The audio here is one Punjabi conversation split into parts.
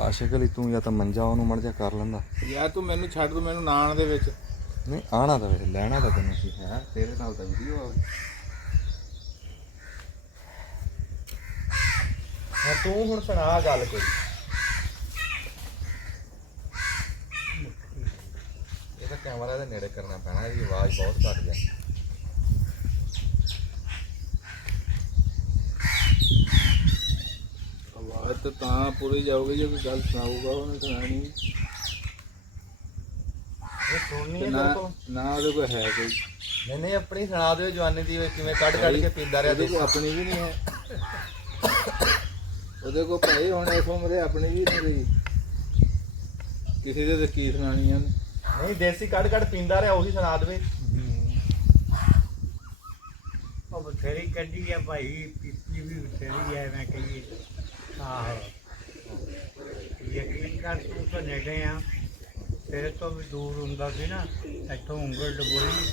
ਆਸ਼ਿਕ ਅਲੀ ਤੂੰ ਜਾਂ ਤਾਂ ਮੰਜਾ ਉਹਨੂੰ ਮੜ ਜਾ ਕਰ ਲੈਂਦਾ ਯਾਰ ਤੂੰ ਮੈਨੂੰ ਛੱਡ, ਤੂੰ ਮੈਨੂੰ ਨਾ ਆਉਣ ਦੇ ਵਿੱਚ। ਨਹੀਂ ਆਣਾ ਤਾਂ ਵੇ ਲੈਣਾ ਤਾਂ ਤੈਨੂੰ ਕੀ ਹੈ, ਤੇਰੇ ਨਾਲ ਤਾਂ ਵੀਡੀਓ ਆਵੇ। ਹਾਂ ਤੂੰ ਹੁਣ ਸੁਣਾ ਗੱਲ ਕੋਈ। ਇਹ ਤਾਂ ਕੈਮਰਾ ਦੇ ਨੇੜੇ ਕਰਨਾ ਪੈਣਾ, ਇਹਦੀ ਆਵਾਜ਼ ਬਹੁਤ ਘੱਟ ਜਾਂਦੀ। ਆਵਾਜ਼ ਤਾਂ ਪੂਰੀ ਜਾਊਗੀ ਜੇ ਕੋਈ ਗੱਲ ਸੁਣਾਊਗਾ, ਉਹਨੇ ਸੁਣਾਣੀ ਇਹ ਸੁਣਨੀ ਹੈ ਨਾ, ਬਿਲਕੁਲ ਨਾ ਉਹਦੇ ਕੋਲ ਹੈ ਕੋਈ। ਨਹੀਂ ਨਹੀਂ ਆਪਣੀ ਸੁਣਾ ਦਿਓ ਜਵਾਨੀ ਦੀ, ਕਿਵੇਂ ਕੱਢ ਕੇ ਪੀਂਦਾ ਰਿਹਾ। ਉਹਦੇ ਕੋਲ ਆਪਣੀ ਵੀ ਨਹੀਂ ਹੈ, ਉਹਦੇ ਕੋਲ ਭਾਈ ਹੁਣ ਇਸ ਉਮਰੇ ਆਪਣੀ ਵੀ ਨਹੀਂ ਰਹੀ, ਕਿਸੇ ਦੇ ਤਾਂ ਕੀ ਸੁਣਾਣੀਆਂ ਨੇ। ਨਹੀਂ ਦੇਸੀ ਕੱਢ ਪੀਂਦਾ ਰਿਹਾ, ਉਹੀ ਸੁਣਾ ਦੇਵੇ। ਉਹ ਬਥੇਰੀ ਕੱਢੀ ਆ ਭਾਈ, ਪੀਤੀ ਵੀ ਬਥੇਰੀ ਆ, ਮੈਂ ਕਹੀਏ। ਆਹੋ ਯਕੀਨ ਕਰ, ਤੂੰ ਤਾਂ ਨੇੜੇ ਆ, ਤੇਰੇ ਤੋਂ ਵੀ ਦੂਰ ਹੁੰਦਾ ਸੀ ਨਾ, ਇੱਥੋਂ ਉਂਗਲ ਡਬੋਈ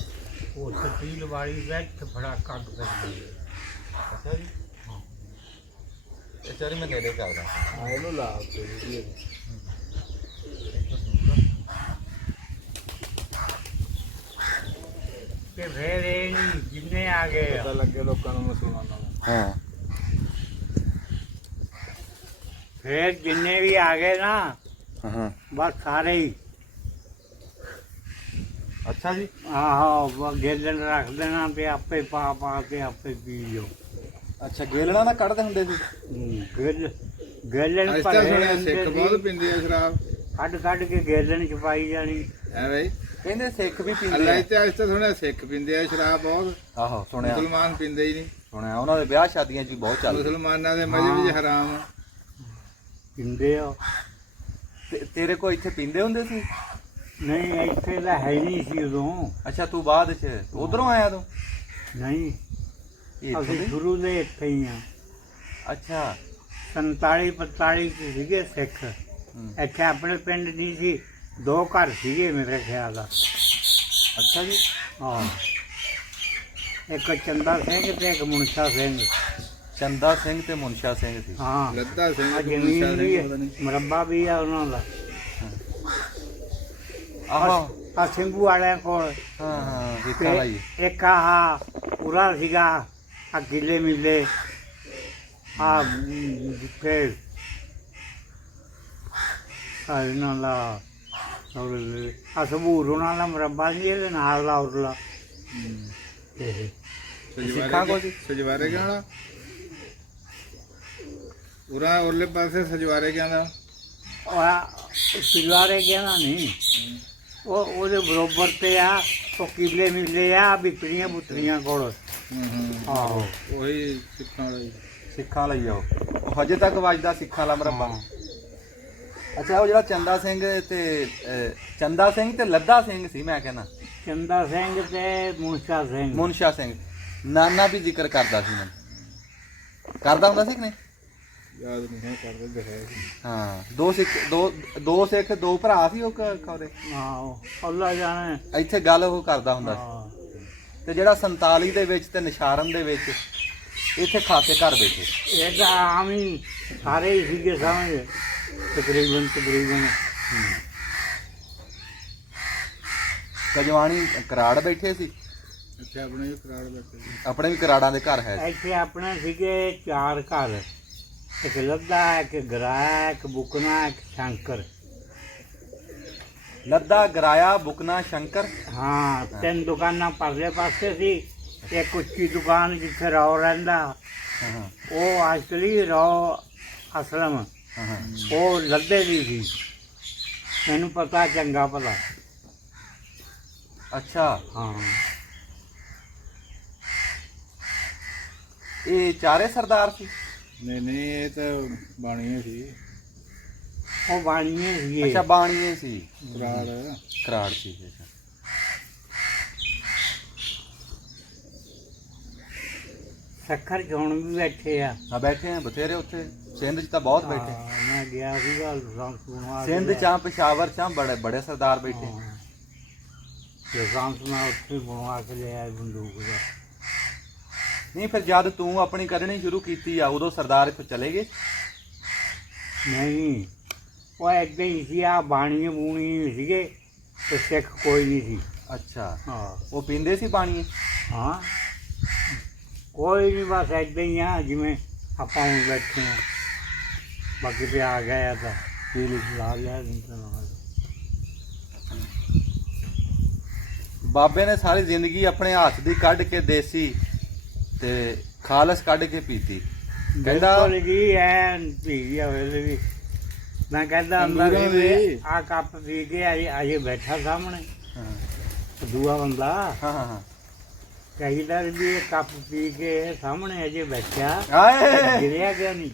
ਉਹ ਤੀਲ ਵਾਲੀ ਵਿੱਚ ਫੜਾ ਕੱਢ ਪੈਂਦੀ। ਅੱਛਾ ਜੀ, ਅੱਛਾ ਜੀ ਮੈਂ ਨੇੜੇ ਕਰਦਾ। ਹਾਂ ਇਹਨੂੰ ਲਾ ਉੱਤੇ ਵੀਡੀਓ ਤੇ ਫੇਰ ਇਹ ਨੀ ਜਿੰਨੇ ਆ ਗਏ ਪਤਾ ਲੱਗੇ ਲੋਕਾਂ ਨੂੰ ਮੁਸਲਮਾਨਾਂ ਨੂੰ। ਹਾਂ ਫੇਰ ਜਿੰਨੇ ਵੀ ਆ ਗਏ ਨਾ, ਹਾਂ ਬਸ ਸਾਰੇ ਹੀ ਅੱਛਾ ਜੀ। ਆਹੋ ਗੇਲਣ ਰੱਖ ਦੇਣਾ ਤੇ ਆਪੇ ਪਾ ਕੇ ਆਪੇ ਪੀ ਜਾਓ। ਅੱਛਾ ਗੇਲਣਾ ਨਾ ਕੱਢਦੇ ਹੁੰਦੇ ਸੀ। ਗੇਲਣ ਅੱਜ ਤਾਂ ਸੁਣਿਆ ਸਿੱਖ ਬਹੁਤ ਪੀਂਦੇ ਆ ਸ਼ਰਾਬ, ਕੱਢ ਕੇ ਗੇਲਣ ਚ ਪਾਈ ਜਾਣੀ। ਹੈ ਬਈ ਕਹਿੰਦੇ ਸਿੱਖ ਵੀ ਪੀਂਦੇ ਅੱਲਾ ਆ। ਤੇ ਅੱਜ ਤਾਂ ਸੁਣਿਆ ਸਿੱਖ ਪੀਂਦੇ ਆ ਸ਼ਰਾਬ ਬਹੁਤ, ਆਹੋ ਸੁਣਿਆ ਮੁਸਲਮਾਨ ਪੀਂਦੇ ਹੀ ਨਹੀਂ। ਸੁਣਿਆ ਉਹਨਾਂ ਦੇ ਵਿਆਹ ਸ਼ਾਦੀਆਂ 'ਚ ਵੀ ਬਹੁਤ ਚੱਲਦੇ। ਮੁਸਲਮਾਨਾਂ ਦੇ ਮਜ਼ਹਬ ਵਿੱਚ ਹਰਾਮ ਆ। ਪੀਂਦੇ ਆ। ਤੇਰੇ ਕੋਲ ਇੱਥੇ ਪੀਂਦੇ ਹੁੰਦੇ ਸੀ? ਨਹੀਂ ਇੱਥੇ ਤਾਂ ਹੈ ਨਹੀਂ ਸੀ ਉਦੋਂ। ਅੱਛਾ ਤੂੰ ਬਾਅਦ 'ਚ ਉਧਰੋਂ ਆਇਆ ਤੂੰ? ਨਹੀਂ ਇੱਥੋਂ ਅਸੀਂ ਦੀ? ਸ਼ੁਰੂ ਦੇ ਇੱਥੇ ਹੀ ਆ। ਅੱਛਾ 47 ਚ ਸੀਗੇ ਸਿੱਖ ਇੱਥੇ। ਆਪਣੇ ਪਿੰਡ ਨਹੀਂ ਸੀ, 2 ਘਰ ਸੀਗੇ ਮੇਰੇ ਖਿਆਲ ਆ। ਅੱਛਾ ਜੀ। ਹਾਂ ਇੱਕ ਚੰਦਾ ਸਿੰਘ ਤੇ ਇੱਕ ਮੁਨਸ਼ਾ ਸਿੰਘ। ਚੰਦਾ ਸਿੰਘ ਤੇ ਮੁਨਸ਼ਾ ਸਿੰਘ ਸੀ। ਹਾਂ ਲੱਦਾ ਸਿੰਘ ਆ ਤੇ ਜ਼ਮੀਨ ਮੁਨਸ਼ਾ ਵੀ ਸਿੰਘ ਪਤਾ ਨਹੀਂ। ਮੁਰੱਬਾ ਵੀ ਆ ਉਹਨਾਂ ਦਾ। ਆਹੋ ਆ ਸਿੰਘੂ ਵਾਲਿਆਂ ਕੋਲ। ਹਾਂ ਹਾਂ ਵੇਖਾ ਲਾਈ। ਇੱਕ ਆਹ ਪੂਰਾ ਸੀਗਾ ਆ ਗਿੱਲੇ ਮਿਲੇ ਆ ਫੇਰ ਆ ਇਹਨਾਂ ਦਾ ਆ ਸਬੂਰ ਉਹਨਾਂ ਦਾ ਮੁਰੱਬਾ ਸੀ, ਇਹਦੇ ਨਾਲ ਦਾ ਉਰਲਾ ਇਹ ਸਿੱਖਾਂ ਕੋਲ ਸੀ? ਸਜਵਾਰੇ ਗਿਆ ਉਰਾ ਉਰਲੇ ਪਾਸੇ ਸਜਵਾਰੇ ਗਿਆ ਦਾ ਪਿਲਵਾਰੇ ਗਿਆ ਨਹੀਂ, ਉਹ ਉਹਦੇ ਬਰੋਬਰ ਤੇ ਆ। ਉਹ ਕਿਲੇ ਮਿਲੇ ਆ ਬਿਪਰੀਆਂ ਬੁਤਰੀਆਂ ਕੋਲ। ਆਹੋ ਉਹੀ ਸਿੱਖਾਂ ਵਾਲਾ ਹੀ। ਸਿੱਖਾਂ ਲਈ ਆਓ, ਉਹ ਹਜੇ ਤੱਕ ਵੱਜਦਾ ਸਿੱਖਾਂ ਵਾਲਾ ਮਰੱਬਾ। ਅੱਛਾ ਉਹ ਜਿਹੜਾ ਚੰਦਾ ਸਿੰਘ ਤੇ ਚੰਦਾ ਸਿੰਘ ਤੇ ਲੱਦਾ ਸਿੰਘ ਸੀ, ਮੈਂ ਕਹਿੰਦਾ ਚੰਦਾ ਸਿੰਘ ਤੇ ਮੁਨਸ਼ਾ ਸਿੰਘ। ਮੁਨਸ਼ਾ ਸਿੰਘ ਨਾਨਾ ਵੀ ਜ਼ਿਕਰ ਕਰਦਾ ਸੀ, ਮੈਨੂੰ ਕਰਦਾ ਹੁੰਦਾ ਸੀ ਕਿ ਨਹੀਂ? ਯਾਦ ਨਹੀਂ ਹੈ, ਕਰਦੇ ਦਿਖਾਇਆ ਸੀ। ਹਾਂ ਦੋ ਸਿੱਖ ਦੋ ਭਰਾ ਸੀ ਉਹ ਖੌਰੇ। ਆਹੋ ਅੱਲਾ ਜਾਣੇ। ਇੱਥੇ ਗੱਲ ਉਹ ਕਰਦਾ ਹੁੰਦਾ ਸੀ। ਹਾਂ ਤੇ ਜਿਹੜਾ 47 ਦੇ ਵਿੱਚ ਤੇ ਨਿਸ਼ਾਰਨ ਦੇ ਵਿੱਚ ਇੱਥੇ ਖਾਸੇ ਘਰ ਬੈਠੇ। ਇਹ ਤਾਂ ਆਮ ਹੀ ਸਾਰੇ ਹੀ ਸੀਗੇ ਸਮਝ, ਤਕਰੀਬਨ ਕਜਵਾਣੀ ਕਰਾੜ ਬੈਠੇ ਸੀ। ਅੱਛਾ ਆਪਣੇ ਵੀ ਕਰਾੜ ਬੈਠੇ ਸੀ। ਆਪਣੇ ਵੀ ਕਰਾੜਾਂ ਦੇ ਘਰ ਹੈ। ਇੱਥੇ ਆਪਣੇ ਸੀਗੇ 4 ਘਰ, ਇੱਕ ਲੱਦਾ, ਇੱਕ ਗਰਾਇਆ, ਇੱਕ ਬੁਕਣਾ, ਇੱਕ ਸ਼ੰਕਰ। ਲੱਦਾ ਗਰਾਇਆ ਬੁਕਨਾ ਸ਼ੰਕਰ। ਹਾਂ 3 ਦੁਕਾਨਾਂ ਪਰਲੇ ਪਾਸੇ ਸੀ। ਇੱਕ ਉੱਚੀ ਦੁਕਾਨ ਜਿੱਥੇ ਰਾਓ ਰਹਿੰਦਾ, ਹਾਂ ਹਾਂ ਉਹ ਅਸਲੀ ਰਾਓ ਅਸਲਮ, ਹਾਂ ਉਹ ਲੱਦੇ ਦੀ ਸੀ। ਮੈਨੂੰ ਪਤਾ ਚੰਗਾ ਭਲਾ। ਅੱਛਾ ਹਾਂ ਇਹ ਚਾਰੇ ਸਰਦਾਰ ਸੀ? ਨਹੀਂ ਇਹ ਤਾਂ ਬਾਣੀਏ ਸੀ। ਉਹ ਬਾਣੀਏ ਸੀਗੇ। ਅੱਛਾ ਬਾਣੀਏ ਸੀ, ਕਰਾੜ ਕਰਾੜ ਸੀ। ਅੱਛਾ ਸੱਖਰ ਚੋਣ ਵੀ ਬੈਠੇ ਆ। ਆ ਬੈਠੇ ਆ ਬਥੇਰੇ ਉੱਥੇ ਸਿੰਧ 'ਚ ਤਾਂ ਬਹੁਤ ਬੈਠੇ। ਹਾਂ, ਮੈਂ ਗਿਆ ਸੀਗਾ ਸੁਣਵਾ। ਸਿੰਧ 'ਚ ਪਸ਼ਾਵਰ 'ਚ ਬੜੇ ਬੜੇ ਸਰਦਾਰ ਬੈਠੇ। ਲਾਇਸੈਂਸ ਮੈਂ ਉੱਥੇ ਬਣਵਾ ਕੇ ਲਿਆ ਬੰਦੂਕ ਦਾ। ਨਹੀਂ ਫਿਰ ਜਦ ਤੂੰ ਆਪਣੀ ਕਰਨੀ ਸ਼ੁਰੂ ਕੀਤੀ ਆ ਉਦੋਂ ਸਰਦਾਰ ਇੱਥੋਂ ਚਲੇ ਗਏ? ਨਹੀਂ ਉਹ ਏਦਾਂ ਹੀ ਸੀ, ਆ ਬਾਣੀ ਬੂਣੀ ਸੀਗੇ ਤੇ ਸਿੱਖ ਕੋਈ ਨਹੀਂ ਸੀ। ਅੱਛਾ, ਹਾਂ ਉਹ ਪੀਂਦੇ ਸੀ ਪਾਣੀ? ਹਾਂ, ਕੋਈ ਨਹੀਂ, ਬਸ ਏਦਾਂ ਹੀ ਆ ਜਿਵੇਂ ਆਪਾਂ ਹੁਣ ਬੈਠੇ ਹਾਂ। ਬਾਕੀ ਤੇ ਆ ਗਿਆ ਤਾਂ ਪੀ ਲਾ ਲਿਆ, ਨਹੀਂ ਤਾਂ ਨਾ। ਬਾਬੇ ਨੇ ਸਾਰੀ ਜ਼ਿੰਦਗੀ ਆਪਣੇ ਹੱਥ ਦੀ ਕੱਢ ਕੇ ਦੇਸੀ ਤੇ ਖਾਲਸ ਕੱਢ ਕੇ ਪੀਤੀ। ਕਹਿੰਦਾ ਬਿਲਕੁਲ ਜੀ ਐਨ ਪੀ ਗਿਆ ਵੇਲੇ ਵੀ। ਮੈਂ ਕਹਿੰਦਾ ਹੁੰਦਾ ਅੰਗੂਰਾਂ ਵੀ ਦੀ। ਆਹ ਕੱਪ ਪੀ ਕੇ ਅਜੇ ਬੈਠਾ ਸਾਹਮਣੇ ਹਾਂ ਦੂਆ ਬੰਦਾ, ਹਾਂ ਹਾਂ ਕਹੀਦਾ ਵੀ ਇਹ ਕੱਪ ਪੀ ਕੇ ਸਾਹਮਣੇ ਅਜੇ ਬੈਠਾ, ਆਏ, ਗਿਰਿਆ ਗਿਆ ਨਹੀਂ।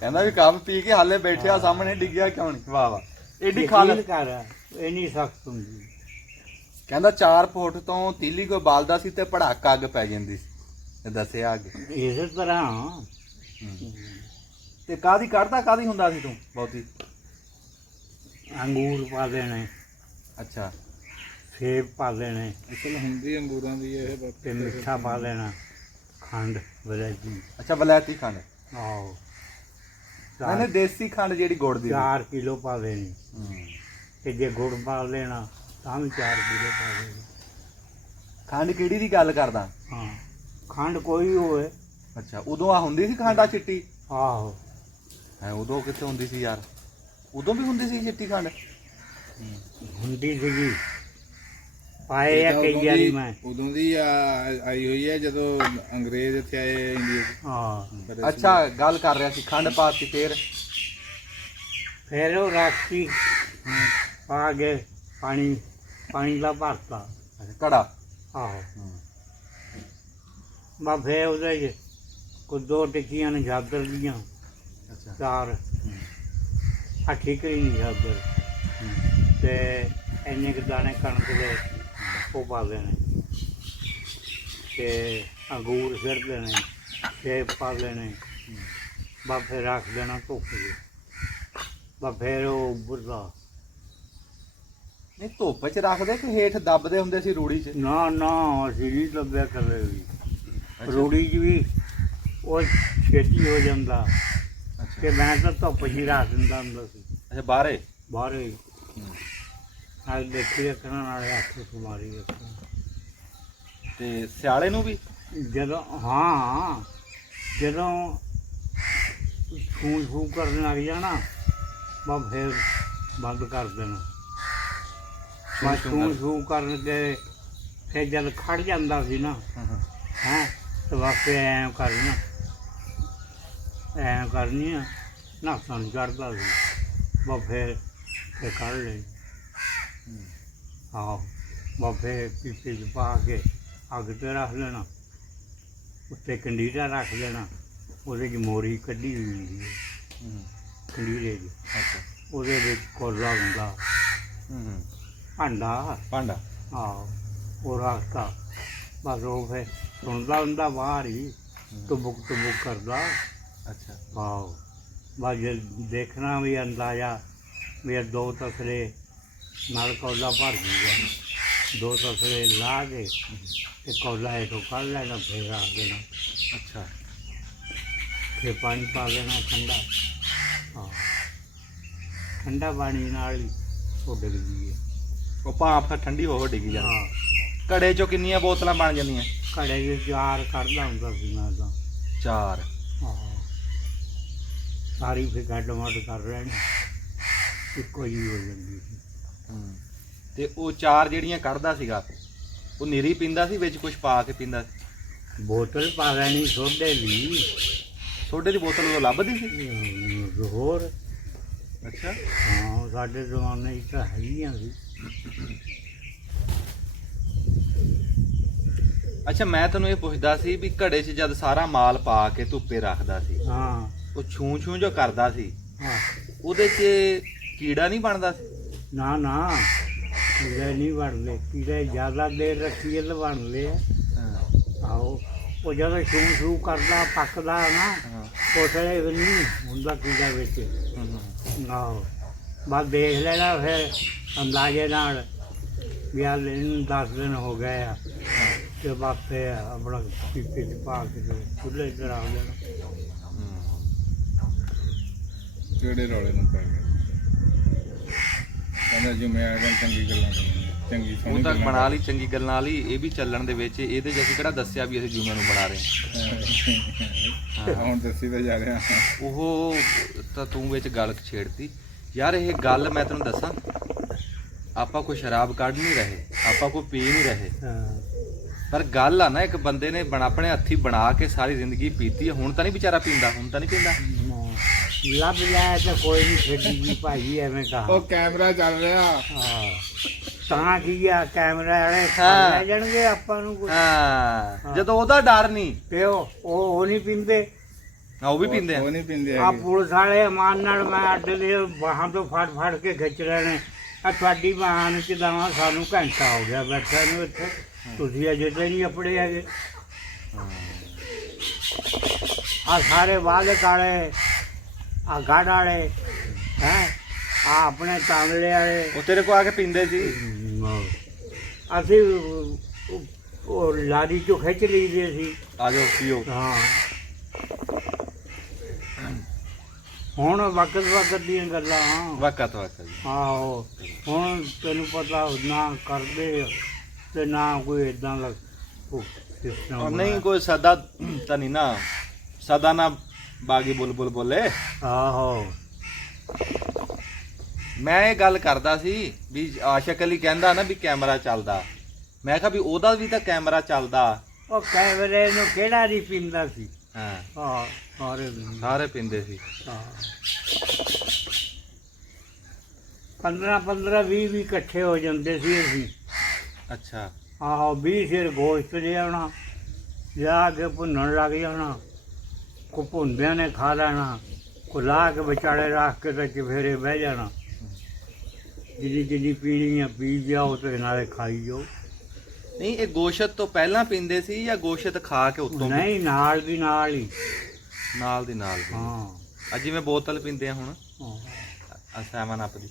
ਕਹਿੰਦਾ ਵੀ ਕੱਪ ਪੀ ਕੇ ਹਾਲੇ ਬੈਠਿਆ ਸਾਹਮਣੇ, ਡਿੱਗਿਆ ਕਿਉਂ ਨਹੀਂ? ਵਾਹ ਵਾਹ, ਏਡੀ ਖਾਲਸ। ਕਰ ਇੰਨੀ ਸਖਤ ਹੁੰਦੀ। ਕਹਿੰਦਾ 4 ਫੁੱਟ ਤੋਂ ਤੀਲੀ ਕੋਈ ਬਾਲਦਾ ਸੀ ਤੇ ਭੜਾਕ ਅੱਗ ਪੈ ਜਾਂਦੀ ਸੀ, ਤੇ ਦੱਸਿਆ ਅੱਗ। ਇਸੇ ਤਰ੍ਹਾਂ ਤੇ ਕਾਦੀ ਕੱਢਦਾ ਕਾਦੀ ਹੁੰਦਾ ਸੀ ਤੂੰ ਬਹੁਤੀ? ਅੰਗੂਰ ਪਾ ਦੇਣੇ, ਅੱਛਾ, ਸੇਬ ਪਾ ਦੇਣੇ, ਅਸਲ ਹੁੰਦੀ ਅੰਗੂਰਾਂ ਦੀ ਇਹ ਬਾਤ। ਤੇ ਮਿੱਠਾ ਪਾ ਦੇਣਾ, ਖੰਡ ਵਲੈਤੀ। ਅੱਛਾ, ਵਲੈਤੀ ਖੰਡ। ਆਹੋ, ਇਹਨੇ ਦੇਸੀ ਖੰਡ ਜਿਹੜੀ ਗੁੜ ਦੀ। 4 ਕਿਲੋ ਪਾ ਦੇਣੀ। ਹੂੰ। ਤੇ ਜੇ ਗੁੜ ਪਾ ਲੈਣਾ ਤਾਂ ਵੀ 4 ਕਿਲੋ ਪਾ ਦੇਣੀ। ਖੰਡ ਕਿਹੜੀ ਦੀ ਗੱਲ ਕਰਦਾ? ਹਾਂ, ਖੰਡ ਕੋਈ ਹੋਵੇ। ਅੱਛਾ, ਉਦੋਂ ਆ ਹੁੰਦੀ ਸੀ ਖੰਡ ਆ ਚਿੱਟੀ? ਆਹੋ, ਹੈ ਉਦੋਂ ਕਿੱਥੇ ਹੁੰਦੀ ਸੀ ਯਾਰ? ਉਦੋਂ ਵੀ ਹੁੰਦੀ ਸੀ ਚਿੱਟੀ ਖੰਡ? ਹੁੰਦੀ ਸੀਗੀ, ਪਾਏ ਆ ਕਈ ਵਾਰੀ ਮੈਂ। ਉਦੋਂ ਦੀ ਆਈ ਹੋਈ ਹੈ ਜਦੋਂ ਅੰਗਰੇਜ਼ ਇੱਥੇ ਆਏ ਇੰਡੀਆ 'ਚ। ਹਾਂ, ਅੱਛਾ, ਗੱਲ ਕਰ ਰਿਹਾ ਸੀ ਖੰਡ ਪਾਤੀ ਫੇਰ? ਫਿਰ ਉਹ ਰਾਖੀ ਪਾ ਕੇ ਪਾਣੀ ਦਾ ਭਰਤਾ। ਘੜਾ। ਆਹੋ, ਬਸ ਫਿਰ ਉਹਦੇ 'ਚ ਕੋਈ 2 ਟਿੱਕੀਆਂ ਨੇ ਚਾਦਰ ਦੀਆਂ, ਅੱਛਾ। 4 ਆ ਠੀਕਰੀ ਨਹੀਂ ਚਾਦਰ, ਤੇ ਇੰਨੇ ਕੁ ਦਾਣੇ ਕਣਕ ਦੇ ਉਹ ਪਾ ਦੇਣੇ, ਤੇ ਅੰਗੂਰ ਸਿੱਟ ਦੇਣੇ, ਸੇਬ ਪਾ ਦੇਣੇ। ਬਸ ਫਿਰ ਰੱਖ ਦੇਣਾ ਧੁੱਪ 'ਚ। ਬਸ ਫਿਰ ਉਹ ਉੱਭਰਦਾ। ਨਹੀਂ, ਧੁੱਪ 'ਚ ਰੱਖਦੇ ਕਿ ਹੇਠ ਦੱਬਦੇ ਹੁੰਦੇ ਸੀ ਰੂੜੀ 'ਚ? ਨਾ ਨਾ, ਅਸੀਂ ਨਹੀਂ ਲੱਭਿਆ ਕਦੇ ਵੀ। ਰੂੜੀ 'ਚ ਵੀ ਉਹ ਛੇਤੀ ਹੋ ਜਾਂਦਾ, ਅੱਛਾ ਤੇ ਮੈਂ ਤਾਂ ਧੁੱਪ 'ਚ ਹੀ ਰੱਖ ਦਿੰਦਾ ਹੁੰਦਾ ਸੀ, ਅੱਛਾ, ਬਾਹਰੇ? ਬਾਹਰ ਹੀ। ਨਾਲ ਦੇਖੀ ਰੱਖਣਾ, ਨਾਲੇ ਹੱਥ ਸੁਮਾਰੀ ਰੱਖਣਾ। ਤੇ ਸਿਆਲੇ ਨੂੰ ਵੀ? ਜਦੋਂ ਹਾਂ, ਜਦੋਂ ਛੂ ਕਰਨ ਲੱਗ ਜਾਣਾ, ਬਸ ਫਿਰ ਬੰਦ ਕਰ ਦੇਣਾ। ਬਸ ਛੂ ਕਰਨ ਕੇ ਫਿਰ ਜਦ ਖੜ ਜਾਂਦਾ ਸੀ ਨਾ, ਹੈਂ, ਤੇ ਬਸ ਐਂ ਕਰਨਾ, ਐਂ ਕਰਨੀ ਆ, ਨੱਸਾਂ ਨੂੰ ਚੜ੍ਹਦਾ ਸੀ। ਬਸ ਫਿਰ ਕੱਢ ਲਈ। ਆਹੋ, ਬਸ ਫਿਰ ਪੀਪੇ 'ਚ ਪਾ ਕੇ ਅੱਗ 'ਤੇ ਰੱਖ ਲੈਣਾ, ਉੱਤੇ ਕੰਡੀਰਾ ਰੱਖ ਲੈਣਾ, ਉਹਦੇ 'ਚ ਮੋਰੀ ਕੱਢੀ ਹੋਈ ਹੁੰਦੀ ਹੈ ਕੰਡੀਰੇ 'ਚ, ਅੱਛਾ। ਉਹਦੇ ਵਿੱਚ ਕੋਲਾ ਹੁੰਦਾ, ਭਾਂਡਾ। ਭਾਂਡਾ। ਆਹੋ, ਉਹ ਰੱਖਤਾ। ਬਸ ਉਹ ਫਿਰ ਸੁਣਦਾ ਹੁੰਦਾ ਬਾਹਰ ਹੀ, ਟੁਬੁਕ ਕਰਦਾ। ਅੱਛਾ। ਆਹੋ, ਬਸ ਜੇ ਦੇਖਣਾ ਵੀ ਅੰਦਾਜ਼ਾ ਵੀ ਇਹ 2 ਤਸਲੇ ਨਾਲ ਕੌਲਾ ਭਰ ਜੂਗਾ, 2 ਤਸਲੇ ਲਾ ਕੇ ਤੇ ਕੌਲਾ ਹੇਠੋਂ ਕੱਢ ਲੈਣਾ, ਫਿਰ ਰੱਖ ਦੇਣਾ। ਅੱਛਾ, ਫਿਰ ਪਾਣੀ ਪਾ ਦੇਣਾ ਠੰਡਾ। ਹਾਂ, ਠੰਡਾ ਪਾਣੀ ਨਾਲ ਹੀ ਉਹ ਡਿੱਗਦੀ ਹੈ। ਉਹ ਭਾਫ ਠੰਡੀ ਹੋ ਡਿੱਗੀ ਜਾਂਦੀ। ਹਾਂ, ਘੜੇ 'ਚੋਂ ਕਿੰਨੀਆਂ ਬੋਤਲਾਂ ਬਣ ਜਾਂਦੀਆਂ? ਘੜੇ ਦੇ 4 ਕੱਢਦਾ ਹੁੰਦਾ ਸੀ ਮੈਂ ਤਾਂ। 4? ਆਹੋ, ਸਾਰੀ ਫਿਰ ਗੱਡ ਮੱਡ ਕਰ ਲੈਣੀ, ਇੱਕੋ ਜਿਹੀ ਹੋ ਜਾਂਦੀ ਸੀ। ਤੇ ਉਹ 4 ਜਿਹੜੀਆਂ ਕੱਢਦਾ ਸੀਗਾ, ਉਹ ਨੀਰੀ ਪੀਂਦਾ ਸੀ, ਵਿੱਚ ਕੁਝ ਪਾ ਕੇ ਪੀਂਦਾ ਸੀ? ਬੋਤਲ ਪਾ ਲੈਣੀ ਸੋਡੇ ਦੀ। ਸੋਡੇ ਦੀ ਬੋਤਲ ਉਦੋਂ ਲੱਭਦੀ ਸੀ? ਹੋਰ ਅੱਛਾ। ਹਾਂ, ਸਾਡੇ ਜ਼ਮਾਨੇ 'ਚ ਤਾਂ ਹੈਗੀਆਂ ਸੀ। ਅੱਛਾ, ਮੈਂ ਤੈਨੂੰ ਇਹ ਪੁੱਛਦਾ ਸੀ ਵੀ ਘੜੇ 'ਚ ਜਦ ਸਾਰਾ ਮਾਲ ਪਾ ਕੇ ਧੁੱਪੇ ਰੱਖਦਾ ਸੀ, ਹਾਂ ਉਹ ਛੂ ਜੋ ਕਰਦਾ ਸੀ, ਹਾਂ, ਉਹਦੇ 'ਚ ਕੀੜਾ ਨਹੀਂ ਬਣਦਾ ਸੀ? ਨਾ ਨਾ, ਕੀੜੇ ਨਹੀਂ ਬਣਦੇ। ਕੀੜੇ ਜ਼ਿਆਦਾ ਦੇਰ ਰੱਖੀਏ ਤਾਂ ਬਣਦੇ ਆ। ਆਹੋ, ਉਹ ਜਦੋਂ ਛੂ ਕਰਦਾ ਪੱਕਦਾ ਨਾ, ਉਸ ਵੇਲੇ ਵੀ ਨਹੀਂ ਹੁੰਦਾ ਕੀੜਾ ਵਿੱਚ। ਆਹੋ, ਬਸ ਦੇਖ ਲੈਣਾ ਫਿਰ ਅੰਦਾਜ਼ੇ ਨਾਲ ਵੀ ਆ 10 ਦਿਨ ਹੋ ਗਏ ਆ, ਤੇ ਬਸ ਫਿਰ ਆਪਣਾ ਪੀਪੇ 'ਚ ਪਾ ਕੇ ਤੇ ਚੁੱਲ੍ਹੇ 'ਤੇ ਰੱਖ ਦੇਣਾ। ਕਿਹੜੇ ਰੌਲੇ ਨੂੰ ਪੈ ਗਏ? ਕਹਿੰਦਾ ਜੁਮੇ ਵਾਲੇ ਦਿਨ ਚੰਗੀ ਗੱਲਾਂ ਕਰਨੀਆਂ, ਚੰਗੀ ਉਹ ਸੋਹਣੀ ਤਾਂ ਗੱਲਾਂ ਬਣਾ ਲਈ ਚੰਗੀ ਗੱਲਾਂ ਵਾਲੀ, ਇਹ ਵੀ ਚੱਲਣ ਦੇ ਵਿੱਚ ਇਹਦੇ 'ਚ ਅਸੀਂ ਕਿਹੜਾ ਦੱਸਿਆ ਵੀ ਅਸੀਂ ਜੂਮੇ ਨੂੰ ਬਣਾ ਰਹੇ ਹਾਂ। ਹੁਣ ਦੱਸੀ ਤਾਂ ਜਾ ਰਿਹਾ। ਉਹ ਤਾਂ ਤੂੰ ਵਿੱਚ ਗੱਲ ਛੇੜਤੀ ਯਾਰ। ਇਹ ਗੱਲ ਮੈਂ ਤੈਨੂੰ ਦੱਸਾਂ, ਆਪਾਂ ਕੋਈ ਸ਼ਰਾਬ ਕੱਢ ਨਹੀਂ ਰਹੇ, ਆਪਾਂ ਕੋਈ ਪੀ ਨਹੀਂ ਰਹੇ, ਹਾਂ ਪਰ ਗੱਲ ਆ ਨਾ ਇੱਕ ਬੰਦੇ ਨੇ ਆਪਣੇ ਹੱਥੀ ਬਣਾ ਕੇ ਸਾਰੀ ਜ਼ਿੰਦਗੀ ਪੀਤੀ ਹੈ। ਹੁਣ ਤਾਂ ਨਹੀਂ ਵਿਚਾਰਾ ਪੀਂਦਾ, ਹੁਣ ਤਾਂ ਨਹੀਂ ਪੀਂਦਾ। ਲੱਭ ਲੈ ਤਾਂ ਕੋਈ ਨਹੀਂ ਛੱਡੀ ਜੀ ਭਾਈ, ਐਵੇਂ ਕਹਾ। ਉਹ ਕੈਮਰਾ ਚੱਲ ਰਿਹਾ। ਹਾਂ ਤਾਂ ਕੀ ਆ, ਕੈਮਰਾ ਵਾਲੇ ਹਾਂ। ਲੈ ਜਾਣਗੇ ਆਪਾਂ ਨੂੰ ਕੁਛ। ਹਾਂ, ਜਦੋਂ ਉਹਦਾ ਡਰ ਨਹੀਂ, ਤੇ ਉਹ ਨਹੀਂ ਪੀਂਦੇ, ਉਹ ਵੀ ਪੀਂਦੇ ਆ। ਉਹ ਨਹੀਂ ਪੀਂਦੇ ਆ ਹੈਗੇ। ਪੁਲਿਸ ਵਾਲੇ ਇਮਾਨ ਨਾਲ ਮੈਂ ਅੱਡੇ ਦੇ ਬਾਹਾਂ ਤੋਂ ਫੜ ਕੇ ਖਿੱਚ ਰਹੇ ਨੇ। ਆ ਤੁਹਾਡੀ ਬਾਹਾਂ ਨੂੰ ਕਿਦਾਂ ਸਾਨੂੰ ਘੰਟਾ ਹੋ ਗਿਆ ਬੈਠਾ ਨੂੰ ਇੱਥੇ, ਤੁਸੀਂ ਅਜੇ ਤੇ ਨਹੀਂ ਆਪਣੇ ਹੈਗੇ। ਆ ਸਾਰੇ ਵਾਲੇ ਕਾਲੇ, ਆ ਗਾੜ ਵਾਲੇ ਹੈ, ਆ ਆਪਣੇ ਤਾਂਵਲੇ ਵਾਲੇ। ਉਹ ਤੇਰੇ ਕੋ ਆ ਕੇ ਪੀਂਦੇ ਸੀ। ਅਸੀਂ ਉਹ ਲਾਰੀ ਚੋਂ ਖਿੱਚ ਲਈਦੇ ਸੀ। ਆ ਜਾਓ ਪੀਓ। ਹਾਂ ਹੁਣ ਵਕਤ ਦੀਆਂ ਗੱਲਾਂ। ਵਕਤ ਜੀ। ਆਹੋ ਹੁਣ ਤੈਨੂੰ ਪਤਾ ਨਾ ਕਰਦੇ ਤੇ ਨਾ ਕੋਈ ਇਦਾਂ ਔਰ ਨਹੀਂ ਕੋਈ ਸਦਾ ਤਾਂ ਨਹੀਂ ਨਾ, ਸਦਾ ਨਾ ਬਾਗੀ ਬੁਲਬੁਲ ਬੋਲੇ। ਆਹੋ ਮੈਂ ਇਹ ਗੱਲ ਕਰਦਾ ਸੀ ਵੀ ਆਸ਼ਕ ਅਲੀ ਕਹਿੰਦਾ ਨਾ ਵੀ ਕੈਮਰਾ ਚੱਲਦਾ, ਮੈਂ ਕਿਹਾ ਵੀ ਉਹਦਾ ਵੀ ਤਾਂ ਕੈਮਰਾ ਚੱਲਦਾ। ਉਹ ਕੈਮਰੇ ਨੂੰ ਕਿਹੜਾ ਨਹੀਂ ਪੀਂਦਾ ਸੀ। ਹਾਂ ਹਾਂ ਸਾਰੇ ਪੀਂਦੇ ਸੀ। 15 20 ਇਕੱਠੇ ਹੋ ਜਾਂਦੇ ਸੀ ਅਸੀਂ। ਅੱਛਾ। ਆਹੋ 20 ਸਿਰ ਗੋਸ਼ਤ ਲਿਆਉਣਾ, ਲਿਆ ਕੇ ਭੁੰਨਣ ਲੱਗ ਜਾਣਾ, ਕੋ ਭੁੰਨਦਿਆਂ ਨੇ ਖਾ ਲੈਣਾ, ਕੋ ਲਾ ਕੇ ਵਿਚਾਲੇ ਰੱਖ ਕੇ ਤੇ ਚਫੇਰੇ ਬਹਿ ਜਾਣਾ। ਜਿੰਨੀ ਪੀਣੀ ਆ ਪੀ ਜਾਓ ਤੇ ਨਾਲੇ ਖਾਈ ਜਾਓ। ਨਹੀਂ ਇਹ ਗੋਸ਼ਤ ਤੋਂ ਪਹਿਲਾਂ ਪੀਂਦੇ ਸੀ ਜਾਂ ਗੋਸ਼ਤ ਖਾ ਕੇ ਉੱਤੋਂ? ਨਹੀਂ ਨਾਲ ਦੀ ਨਾਲ ਹੀ। ਨਾਲ ਦੀ ਨਾਲ। ਹਾਂ ਅੱਜ ਜਿਵੇਂ ਬੋਤਲ ਪੀਂਦੇ ਆ ਹੁਣ ਹਾਂ। 7 ਅਪ ਦੀ,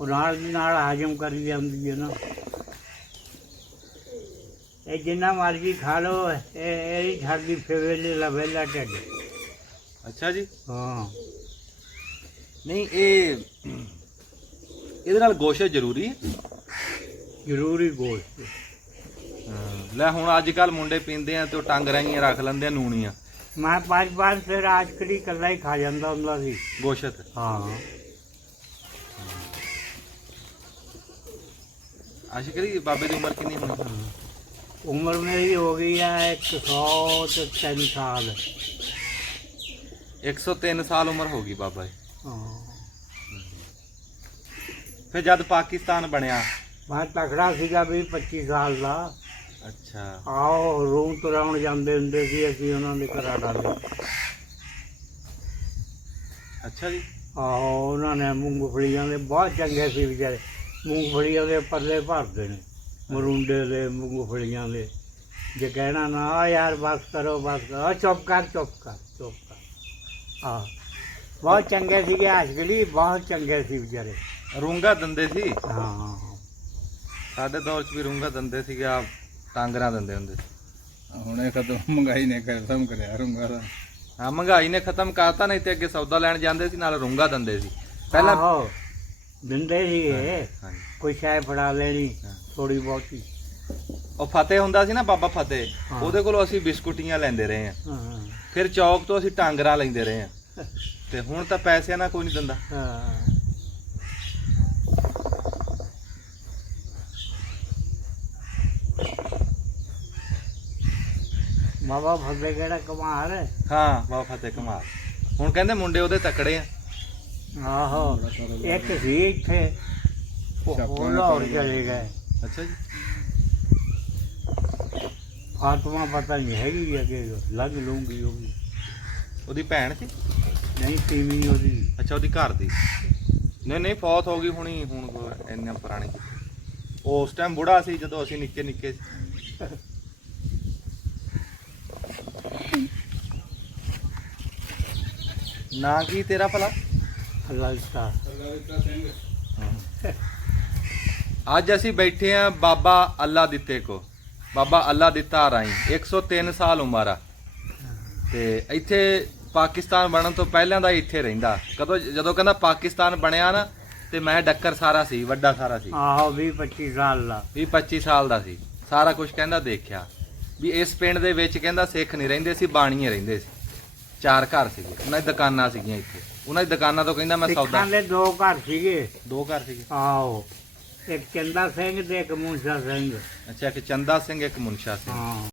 ਉਹ ਨਾਲ ਦੀ ਨਾਲ ਹਾਜ਼ਮ ਕਰੀ ਜਾਂਦੀ ਹੈ ਨਾ। ਇਹ ਜਿੰਨਾ ਮਰਜ਼ੀ ਖਾ ਲਓ, ਇਹ ਨਹੀਂ ਛੱਡਦੀ ਫਿਰ ਵੇਲਾ ਢਿੱਡ। ਅੱਛਾ ਜੀ। ਹਾਂ ਨਹੀਂ ਇਹਦੇ ਨਾਲ ਗੋਸ਼ਤ ਜ਼ਰੂਰੀ ਹੈ। ਜ਼ਰੂਰੀ ਗੋਸ਼ਤ। ਲੈ ਹੁਣ ਅੱਜ ਕੱਲ ਮੁੰਡੇ ਪੀਂਦੇ ਆ ਤੇ ਉਹ ਟੰਗ ਰਾਈਆਂ ਰੱਖ ਲੈਂਦੇ ਆ ਨੂਣੀਆਂ। ਮੈਂ 5 ਫਿਰ ਆਜਕੜੀ ਇਕੱਲਾ ਹੀ ਖਾ ਜਾਂਦਾ ਹੁੰਦਾ ਸੀ ਗੋਸ਼ਤ। ਹਾਂ ਆਸ਼ਿਕਰੀ ਬਾਬੇ ਦੀ ਉਮਰ ਕਿੰਨੀ ਹੋਣੀ? ਉਮਰ ਮੇਰੀ ਹੋ ਗਈ ਹੈ 103 ਸਾਲ। 103 ਸਾਲ ਉਮਰ ਹੋ ਗਈ ਬਾਬਾ ਜੀ। ਹਾਂ ਫਿਰ ਜਦ ਪਾਕਿਸਤਾਨ ਬਣਿਆ? ਮੈਂ ਤਕੜਾ ਸੀਗਾ ਵੀ 25 ਸਾਲ ਦਾ। ਅੱਛਾ। ਆਓ ਰੂਮ ਤੁਰਾਉਣ ਜਾਂਦੇ ਹੁੰਦੇ ਸੀ ਅਸੀਂ ਉਹਨਾਂ ਦੇ ਘਰਾਂ ਡਾਲੇ। ਅੱਛਾ ਜੀ। ਆਹੋ ਉਹਨਾਂ ਨੇ ਮੂੰਗਫਲੀਆਂ ਦੇ ਬਹੁਤ ਚੰਗੇ ਸੀ ਵਿਚਾਰੇ। ਮੂੰਗਫਲੀਆਂ ਦੇ ਪੱਲੇ ਭਰਦੇ ਨੇ, ਮਰੂੰਡੇ ਦੇ ਮੂੰਗਫਲੀਆਂ ਦੇ। ਜੇ ਕਹਿਣਾ ਨਾ ਯਾਰ ਬਸ ਕਰੋ ਬਸ ਕਰੋ, ਚੁੱਪ ਕਰ। ਆਹ ਬਹੁਤ ਚੰਗੇ ਸੀਗੇ ਆਸ਼ਗਲੀ, ਬਹੁਤ ਚੰਗੇ ਸੀ ਵਿਚਾਰੇ। ਰੂੰਗਾ ਦਿੰਦੇ ਸੀ। ਹਾਂ ਸਾਡੇ ਦੌਰ 'ਚ ਵੀ ਰੂੰਗਾ ਦਿੰਦੇ ਸੀਗੇ, ਆ ਟਾਂਗਰਾਂ ਦਿੰਦੇ ਹੁੰਦੇ ਸੀ। ਹੁਣ ਇਹ ਖਤਮ, ਮਹਿੰਗਾਈ ਨੇ ਖਤਮ ਕਰਿਆ ਰੁੰਗਾ ਦਾ। ਹਾਂ ਮਹਿੰਗਾਈ ਨੇ ਖਤਮ ਕਰਤਾ, ਨਹੀਂ ਤੇ ਅੱਗੇ ਸੌਦਾ ਲੈਣ ਜਾਂਦੇ ਸੀ ਨਾਲ ਰੂੰਗਾ ਦਿੰਦੇ ਸੀ ਪਹਿਲਾਂ। ਆਹੋ ਦਿੰਦੇ ਸੀਗੇ, ਹਾਂਜੀ। ਕੋਈ ਸ਼ਾਇ ਫੜਾ ਲੈਣੀ ਹਾਂ। ਥੋੜੀ ਬਹੁਤੀ। ਉਹ ਫਤਿਹ ਹੁੰਦਾ ਸੀ ਨਾ ਬਾਬਾ ਫਤਿਹ, ਹਾਂ। ਉਹਦੇ ਕੋਲੋਂ ਅਸੀਂ ਬਿਸਕੁਟੀਆਂ ਲੈਂਦੇ ਰਹੇ ਆ। ਹਾਂ ਫਿਰ ਚੌਕ ਤੋਂ ਅਸੀਂ ਟਾਂਗਰਾਂ ਲੈਂਦੇ ਰਹੇ ਆ। ਤੇ ਹੁਣ ਤਾਂ ਪੈਸਿਆਂ ਨਾਲ ਕੋਈ ਨਹੀਂ ਦਿੰਦਾ। ਹਾਂ ਬਾਬਾ ਫਤਿਹ ਕਿਹੜਾ ਕਮਾਲ ਹੈ। ਹਾਂ ਬਾਬਾ ਫਤਿਹ ਕਮਾਲ। ਹੁਣ ਕਹਿੰਦੇ ਮੁੰਡੇ ਉਹਦੇ ਤਕੜੇ ਆ। ਆਹੋ ਇੱਕ ਸੀ ਇੱਥੇ, ਉਹ ਲਾਹੌਰ ਚਲੇ ਗਏ। ਅੱਛਾ ਜੀ। ਫਾਤਮਾ ਪਤਾ ਨਹੀਂ ਹੈਗੀ ਅੱਗੇ ਲੱਗ ਲੂੰਗੀ ਉਹ ਵੀ। ਉਹਦੀ ਭੈਣ ਸੀ? ਨਹੀਂ ਤੀਵੀਂ ਉਹਦੀ। ਅੱਛਾ ਉਹਦੀ ਘਰ ਦੀ। ਨਹੀਂ ਫੌਤ ਹੋ ਗਈ ਹੁਣੀ, ਹੁਣ ਇੰਨਾ ਪੁਰਾਣੀ। ਉਹ ਉਸ ਟਾਈਮ ਬੁੜਾ ਸੀ ਜਦੋਂ ਅਸੀਂ ਨਿੱਕੇ ਨਿੱਕੇ ਸੀ। ਨਾਂ ਕੀ ਤੇਰਾ ਭਲਾ? ਅੱਲਾ ਦਿੱਤਾ। ਅੱਜ ਅਸੀਂ ਬੈਠੇ ਆ ਬਾਬਾ ਅੱਲਾ ਦਿੱਤੇ ਕੋ। ਬਾਬਾ ਅੱਲਾ ਦਿੱਤਾ ਰਾਈ 103 ਸਾਲ ਉਮਰ ਆ। ਤੇ ਇੱਥੇ ਪਾਕਿਸਤਾਨ ਬਣਨ ਤੋਂ ਪਹਿਲਾਂ ਦਾ ਇੱਥੇ ਰਹਿੰਦਾ। ਜਦੋਂ ਕਹਿੰਦਾ ਪਾਕਿਸਤਾਨ ਬਣਿਆ ਨਾ, ਤੇ ਮੈਂ ਡੱਕਰ ਸਾਰਾ ਸੀ, ਵੱਡਾ ਸਾਰਾ ਸੀ, ਆਹੋ 20-25 ਸਾਲ ਦਾ 20-25 ਸਾਲ ਦਾ ਸੀ। ਸਾਰਾ ਕੁਝ ਕਹਿੰਦਾ ਦੇਖਿਆ ਵੀ ਇਸ ਪਿੰਡ ਦੇ ਵਿੱਚ ਕਹਿੰਦਾ ਸਿੱਖ ਨਹੀਂ ਰਹਿੰਦੇ ਸੀ, ਬਾਣੀਏ ਰਹਿੰਦੇ ਸੀ। 4 ਘਰ ਸੀਗੇ, ਉਹਨਾਂ ਦੀ ਦੁਕਾਨਾਂ ਸੀਗੀਆਂ ਇੱਥੇ। ਉਹਨਾਂ ਦੀ ਦੁਕਾਨਾਂ ਤੋਂ ਕਹਿੰਦਾ ਮੈਂ ਸਿੱਖਾਂ ਸੌਦਾ। ਦੇ 2 ਘਰ ਸੀਗੇ। 2 ਘਰ ਸੀਗੇ। ਆਹੋ, ਇੱਕ ਚੰਦਾ ਸਿੰਘ ਤੇ ਇੱਕ ਮੂਸਾ ਸਿੰਘ। ਅੱਛਾ, ਇੱਕ ਚੰਦਾ ਸਿੰਘ, ਇੱਕ ਮੁਨਸ਼ਾ ਸਿੰਘ। ਹਾਂ।